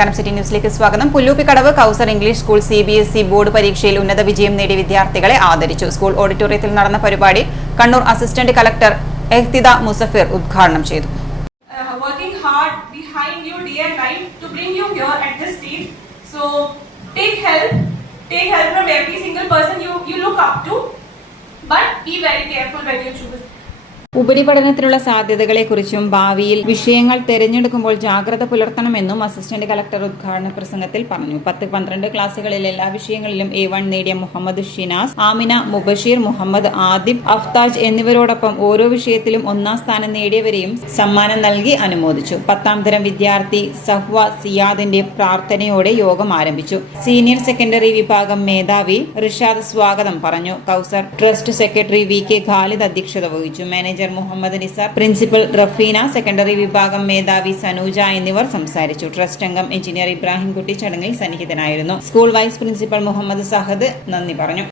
നമസ്കാരം. സിറ്റി ന്യൂസിലേക്ക് സ്വാഗതം. പുല്ലൂപ്പിക്കടവ് കൗസർ ഇംഗ്ലീഷ് സ്കൂൾ CBSE ബോർഡ് പരീക്ഷയിൽ ഉന്നത വിജയം നേടിയ വിദ്യാർത്ഥികളെ ആദരിച്ചു. സ്കൂൾ ഓഡിറ്റോറിയത്തിൽ നടന്ന പരിപാടി കണ്ണൂർ അസിസ്റ്റന്റ് കളക്ടർ എഹ്തിദ മുസഫിർ ഉദ്ഘാടനം ചെയ്തു. Working hard behind you day and night to bring you here at this stage. So take help from every single person you look up to, but be very careful when you choose. ഉപരിപഠനത്തിനുള്ള സാധ്യതകളെക്കുറിച്ചും ഭാവിയിൽ വിഷയങ്ങൾ തിരഞ്ഞെടുക്കുമ്പോൾ ജാഗ്രത പുലർത്തണമെന്നും assistant collector ഉദ്ഘാടന പ്രസംഗത്തിൽ പറഞ്ഞു. 10-12 ക്ലാസുകളിൽ എല്ലാ വിഷയങ്ങളിലും A1 നേടിയ മുഹമ്മദ് ഷിനാസ്, ആമിന, മുബഷീർ, മുഹമ്മദ് ആദിബ്, അഫ്താജ് എന്നിവരോടൊപ്പം ഓരോ വിഷയത്തിലും 1ാം സ്ഥാനം നേടിയവരെയും സമ്മാനം നൽകി അനുമോദിച്ചു. 10ാം തരം വിദ്യാർത്ഥി സഹ്വ സിയാദിന്റെ പ്രാർത്ഥനയോടെ യോഗം ആരംഭിച്ചു. സീനിയർ സെക്കൻഡറി വിഭാഗം മേധാവി റിഷാദ് സ്വാഗതം പറഞ്ഞു. Kausar trust secretary VK Khalid അധ്യക്ഷത വഹിച്ചു. Manager Muhammad Nizar, principal Rafeena, secondary വിഭാഗം മേധാവി സനൂജ എന്നിവർ സംസാരിച്ചു. ട്രസ്റ്റ് അംഗം എഞ്ചിനീയർ ഇബ്രാഹിംകുട്ടി ചടങ്ങിൽ സന്നിഹിതനായിരുന്നു. School vice principal Muhammad Sahad നന്ദി പറഞ്ഞു.